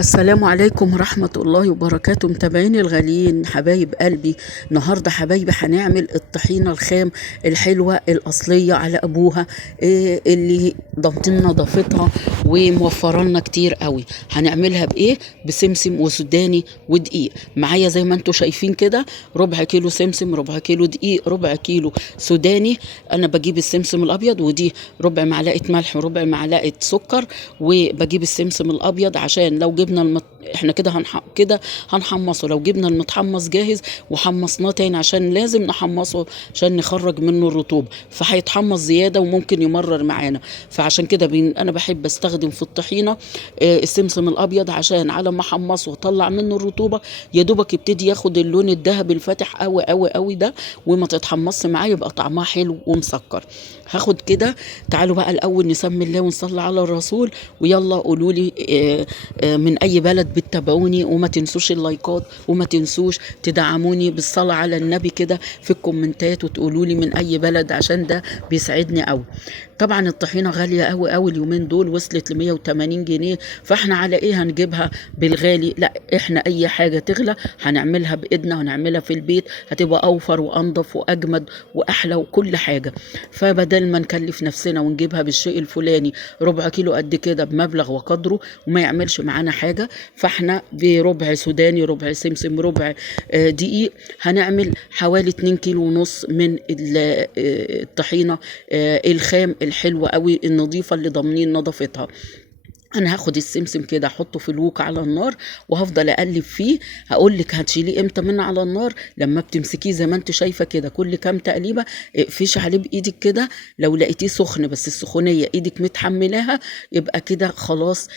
السلام عليكم ورحمة الله وبركاته، متابعيني الغاليين حبايب قلبي. النهاردة حبايبي هنعمل الطحينة الخام الحلوة الأصلية على أبوها، اللي ضامنين نظافتها وموفرة لنا كتير قوي. هنعملها بإيه؟ بسمسم وسوداني ودقيق. معايا زي ما انتوا شايفين كده ربع كيلو سمسم، ربع كيلو دقيق، ربع كيلو سوداني. أنا بجيب السمسم الأبيض، ودي ربع معلقة ملح وربع معلقة سكر. وبجيب السمسم الأبيض عشان لو جبنا احنا كده كده هنحمصه. لو جبنا المتحمص جاهز وحمصناه تاني عشان لازم نحمصه عشان نخرج منه الرطوبة، فهيتحمص زيادة وممكن يمرر معانا. فعشان كده انا بحب استخدم في الطحينة السمسم الابيض، عشان على ما احمصه واطلع منه الرطوبة يا دوبك يبتدي ياخد اللون الذهبي الفاتح قوي قوي قوي ده، وما تتحمصش معاه يبقى طعمها حلو ومسكر. هاخد كده. تعالوا بقى الاول نسمي الله ونصلي على الرسول، ويلا قولوا لي من اي بلد بتتابعوني، وما تنسوش اللايكات، وما تنسوش تدعموني بالصلاة على النبي كده في الكومنتات، وتقولوا لي من اي بلد عشان ده بيسعدني قوي. طبعا الطحينة غالية قوي قوي اليومين دول، وصلت ل 180 جنيه. فاحنا على ايه هنجيبها بالغالي؟ لا، احنا اي حاجة تغلى هنعملها بايدنا ونعملها في البيت، هتبقى اوفر وانضف واجمد واحلى وكل حاجة. فبدل ما نكلف نفسنا ونجيبها بالشيء الفلاني ربع كيلو قد كده بمبلغ وقدره وما يعملش معانا حاجة، فاحنا بربع سوداني، ربع سمسم، ربع دقيق، هنعمل حوالي 2 كيلو ونص من الطحينة الخام الحلوة قوي النظيفة اللي ضامنين نظافتها. انا هاخد السمسم كده احطه في الوك على النار، وهفضل اقلب فيه. هقول لك هتشيليه امتى من على النار؟ لما بتمسكيه زي ما انت شايفه كده كل كام تقليبه اقفش عليه بايدك كده. لو لقيتيه سخن بس السخونيه ايدك متحملاها يبقى كده خلاص.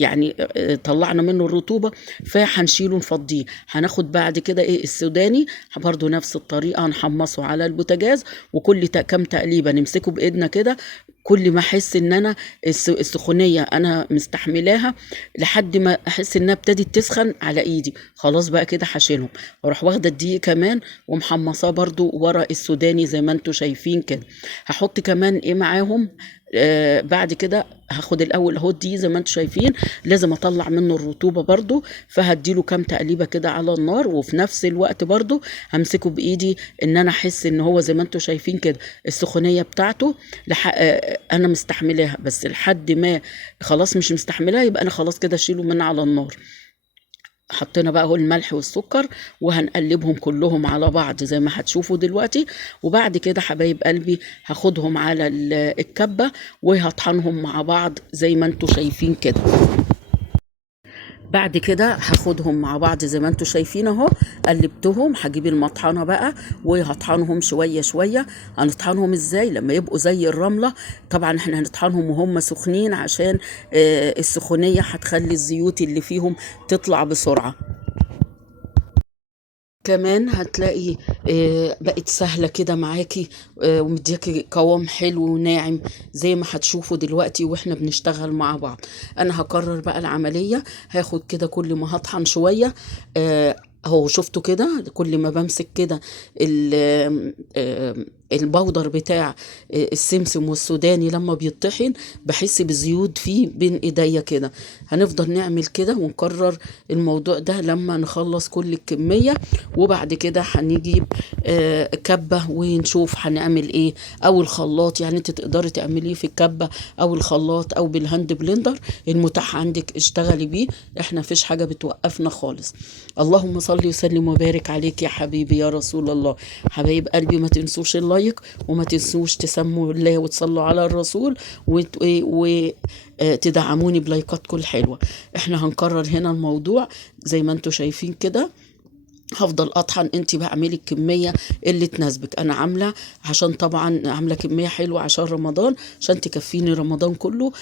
يعني طلعنا منه الرطوبة، فهنشيله نفضيه. هناخد بعد كده السوداني برضو نفس الطريقة، هنحمصه على البوتاجاز، وكل كام تقليبة نمسكه بإيدنا كده. كل ما احس ان انا السخونيه انا مستحملاها لحد ما احس انها ابتدت تسخن على ايدي، خلاص بقى كده هشيلهم. واروح واخده الدقيق كمان ومحمصاه برضو ورا السوداني زي ما انتوا شايفين كده. هحط كمان معاهم بعد كده. هاخد الاول اهو دي زي ما انتم شايفين، لازم اطلع منه الرطوبه برضو، فهديله كام تقليبه كده على النار، وفي نفس الوقت برضو همسكه بايدي ان انا احس ان هو زي ما انتم شايفين كده السخونيه بتاعته انا مستحملاها، بس لحد ما خلاص مش مستحملاها يبقى انا خلاص كده اشيله من على النار. حطينا بقى هو الملح والسكر، وهنقلبهم كلهم على بعض زي ما هتشوفوا دلوقتي. وبعد كده حبايب قلبي هاخدهم على الكبة وهطحنهم مع بعض زي ما انتوا شايفين كده. بعد كده هاخدهم مع بعض زي ما انتوا شايفين اهو. قلبتهم، هجيب المطحنه بقى وهطحنهم شويه شويه. هنطحنهم ازاي؟ لما يبقوا زي الرمله. طبعا احنا هنطحنهم وهم سخنين عشان السخونيه هتخلي الزيوت اللي فيهم تطلع بسرعه. كمان هتلاقي بقت سهلة كده معاكي، ومدياكي قوام حلو وناعم زي ما هتشوفوا دلوقتي واحنا بنشتغل مع بعض. انا هكرر بقى العملية. هاخد كده كل ما هطحن شوية اهو شفتوا كده كل ما بمسك كده البودر بتاع السمسم والسوداني لما بيطحن بحس بزيود فيه بين ايديا كده. هنفضل نعمل كده ونكرر الموضوع ده لما نخلص كل الكمية. وبعد كده هنجيب كبة ونشوف هنعمل ايه، او الخلاط. يعني انت تقدري تعمليه في الكبة او الخلاط او بالهاند بلندر المتاح عندك اشتغلي بيه، احنا فيش حاجة بتوقفنا خالص. اللهم صل وسلم وبارك عليك يا حبيبي يا رسول الله. حبايب قلبي ما تنسوش اللايك، وما تنسوش تسموا الله وتصلوا على الرسول، وتدعموني بلايكاتكم الحلوة. احنا هنكرر هنا الموضوع زي ما انتوا شايفين كده. هفضل اطحن، انت بقى اعملي الكميه اللي تناسبك. انا عامله عشان طبعا عامله كميه حلوه عشان رمضان، عشان تكفيني رمضان كله.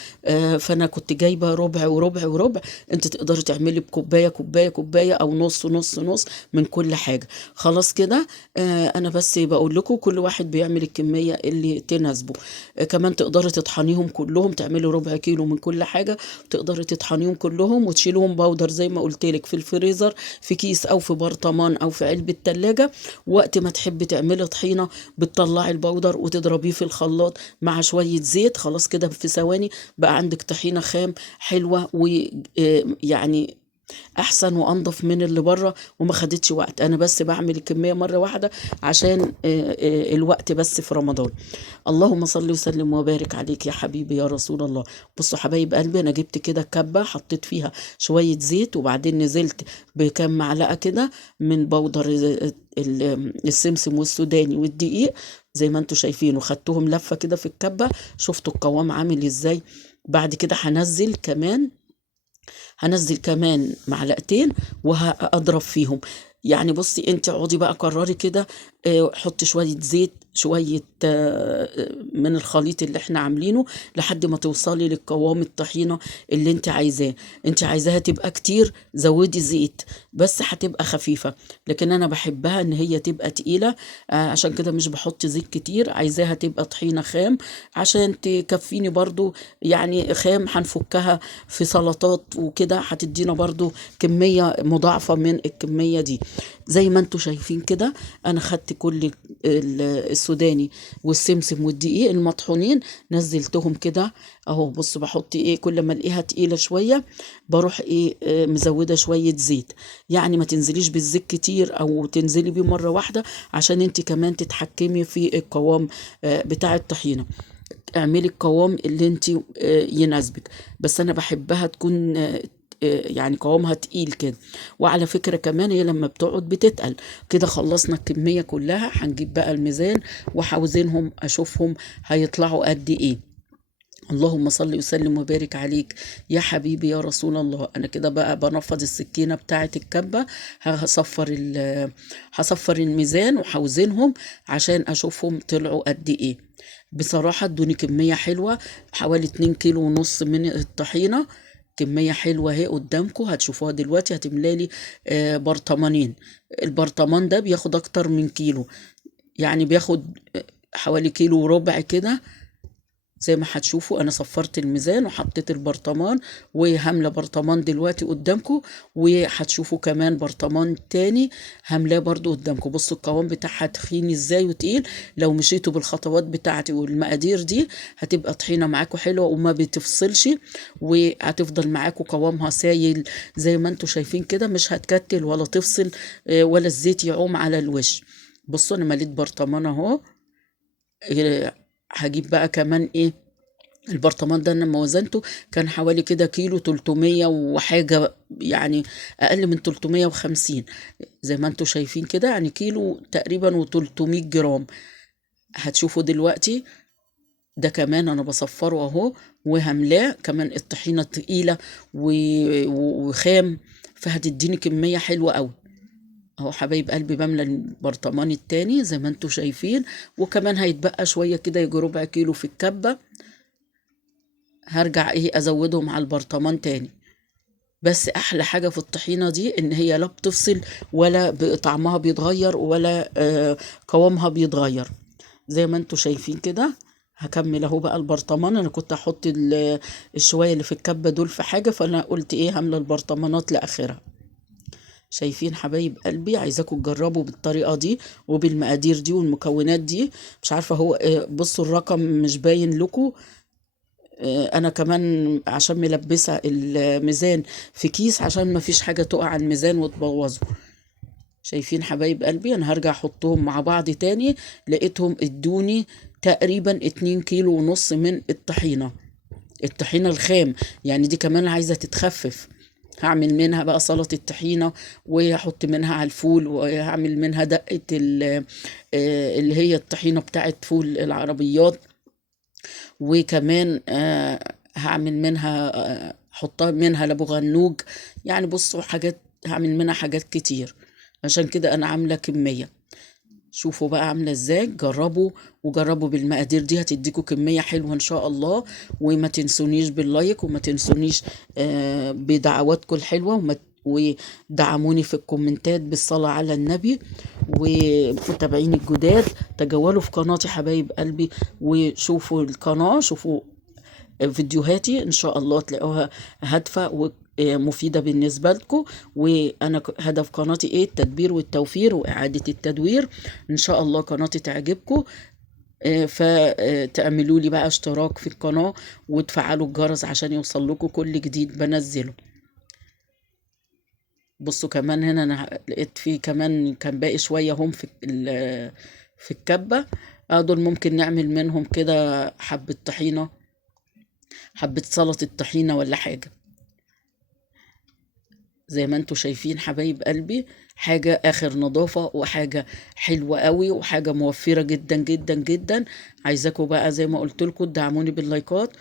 فانا كنت جايبه ربع وربع وربع. انت تقدري تعملي بكوبايه كوبايه كوبايه او نص نص نص من كل حاجه. خلاص كده. انا بس بقول لكم كل واحد بيعمل الكميه اللي تناسبه. كمان تقدري تطحنيهم كلهم، تعملي ربع كيلو من كل حاجه، تقدري تطحنيهم كلهم وتشيلهم باودر زي ما قلت لك في الفريزر في كيس او في برطمان البرطمان او في علبة تلاجة. وقت ما تحبي تعملي طحينة بتطلعي البودر وتضربيه في الخلاط مع شوية زيت، خلاص كده في ثواني بقى عندك طحينة خام حلوة، ويعني احسن وانضف من اللي بره، وما خدتش وقت. انا بس بعمل الكميه مره واحده عشان الوقت بس في رمضان. اللهم صل وسلم وبارك عليك يا حبيبي يا رسول الله. بصوا حبايب قلبي، انا جبت كده كبه حطيت فيها شويه زيت، وبعدين نزلت بكام معلقه كده من بودر السمسم والسوداني والدقيق زي ما انتوا شايفين، وخدتهم لفه كده في الكبه. شفتوا القوام عامل ازاي؟ بعد كده هنزل كمان معلقتين وهضرب فيهم. يعني بصي انت اقعدي بقى قرري كده، حطي شوية زيت، شوية من الخليط اللي احنا عاملينه لحد ما توصلي للقوام الطحينة اللي انت عايزاه. انت عايزاها تبقى كتير زودي زيت، بس هتبقى خفيفة. لكن انا بحبها ان هي تبقى تقيلة، عشان كده مش بحط زيت كتير. عايزاها تبقى طحينة خام عشان تكفيني برضو، يعني خام هنفكها في سلطات وكده هتدينا برضو كمية مضاعفة من الكمية دي. زي ما انتوا شايفين كده انا خدت كل السوداني والسمسم والدقيق المطحونين نزلتهم كده اهو. بص بحط ايه كل ما الاقيها تقيله شويه بروح ايه مزوده شويه زيت. يعني ما تنزليش بالزيت كتير او تنزلي بيه مره واحده عشان انت كمان تتحكمي في القوام بتاع الطحينه. اعملي القوام اللي انت يناسبك، بس انا بحبها تكون يعني قوامها تقيل كده. وعلى فكرة كمان هي لما بتقعد بتتقل كده. خلصنا الكمية كلها، هنجيب بقى الميزان وحوزنهم اشوفهم هيطلعوا قد ايه. اللهم صل وسلم وبارك عليك يا حبيبي يا رسول الله. انا كده بقى بنفض السكينة بتاعة الكبة، هصفر الميزان وحوزنهم عشان اشوفهم طلعوا قد ايه. بصراحة ادوني كمية حلوة، حوالي 2 كيلو ونص من الطحينة. كمية حلوة اهي قدامكم هتشوفوها دلوقتي. هتملالي برطمانين. البرطمان ده بياخد اكتر من كيلو، يعني بياخد حوالي كيلو وربع كده. زي ما هتشوفوا انا صفرت الميزان وحطيت البرطمان، وهملة برطمان دلوقتي قدامكم، وهتشوفوا كمان برطمان تاني هملاه برضو قدامكم. بصوا القوام بتاعها تخين ازاي وتقيل. لو مشيتوا بالخطوات بتاعتي والمقادير دي هتبقى طحينة معاكم حلوة وما بتفصلش، وهتفضل معاكم قوامها سايل زي ما انتوا شايفين كده، مش هتكتل ولا تفصل ولا الزيت يعوم على الوش. بصوا انا مليت برطمان اهو. هجيب بقى كمان ايه البرطمان ده. انا لما وزنته كان حوالي كده كيلو 300 وحاجة، يعني اقل من 350 زي ما انتوا شايفين كده، يعني كيلو تقريبا و300 جرام. هتشوفوا دلوقتي ده كمان انا بصفره اهو وهملاه كمان. الطحينة تقيلة وخام، فهتديني كمية حلوة قوي اهو. حبايب قلبي بملى البرطمان التاني زي ما انتوا شايفين، وكمان هيتبقى شوية كده يجي ربع كيلو في الكبة. هرجع ايه ازودهم على البرطمان تاني. بس احلى حاجة في الطحينة دي ان هي لا بتفصل ولا طعمها بيتغير ولا قوامها بيتغير زي ما انتوا شايفين كده. هكمل اهو بقى البرطمان. انا كنت احط الشوية اللي في الكبة دول في حاجة، فانا قلت ايه هملى البرطمانات لاخرها. شايفين حبايب قلبي؟ عايزاكم تجربوا بالطريقة دي وبالمقادير دي والمكونات دي. مش عارفة هو بصوا الرقم مش باين لكم. انا كمان عشان ملبسة الميزان في كيس عشان ما فيش حاجة تقع على الميزان وتبوظه. شايفين حبايب قلبي؟ انا هرجع احطهم مع بعض تاني. لقيتهم ادوني تقريبا 2 كيلو ونص من الطحينة الخام. يعني دي كمان عايزة تتخفف. هعمل منها بقى سلطة الطحينة، وهحط منها على الفول، وهعمل منها دقة اللي هي الطحينة بتاعت فول العربيات. وكمان هعمل منها حطها منها لابو غنوج. يعني بصوا حاجات هعمل منها حاجات كتير، عشان كده انا عاملة كمية. شوفوا بقى عاملة ازاي. جربوا وجربوا بالمقادير دي هتديكوا كمية حلوة ان شاء الله. وما تنسونيش باللايك، وما تنسونيش بدعواتكم الحلوة، ودعموني في الكومنتات بالصلاة على النبي. ومتابعين الجداد تجولوا في قناتي حبايب قلبي وشوفوا القناة، شوفوا فيديوهاتي ان شاء الله تلاقوها هادفة مفيدة بالنسبة لكم. وأنا هدف قناتي إيه؟ التدبير والتوفير وإعادة التدوير. إن شاء الله قناتي تعجبكم، فتعملوا لي بقى اشتراك في القناة وتفعلوا الجرس عشان يوصل لكم كل جديد بنزله. بصوا كمان هنا انا لقيت فيه كمان كان باقي شوية هم في الكبة. دول ممكن نعمل منهم كده حبة طحينة، حبة سلطة طحينة ولا حاجة. زي ما انتوا شايفين حبايب قلبي، حاجة اخر نظافة وحاجة حلوة قوي وحاجة موفرة جدا جدا جدا. عايزاكم بقى زي ما قلت لكم تدعموني باللايكات.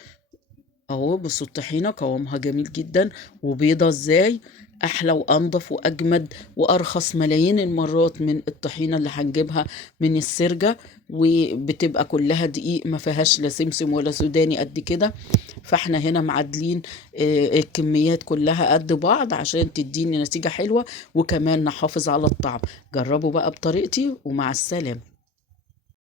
اهو بصوا الطحينة قوامها جميل جدا وبيضة ازاي، احلى وانضف واجمد وارخص ملايين المرات من الطحينة اللي هنجيبها من السرجة، وبتبقى كلها دقيق ما فيهاش لا سمسم ولا سوداني قد كده. فاحنا هنا معادلين الكميات كلها قد بعض عشان تديني نتيجة حلوة وكمان نحافظ على الطعم. جربوا بقى بطريقتي ومع السلامة.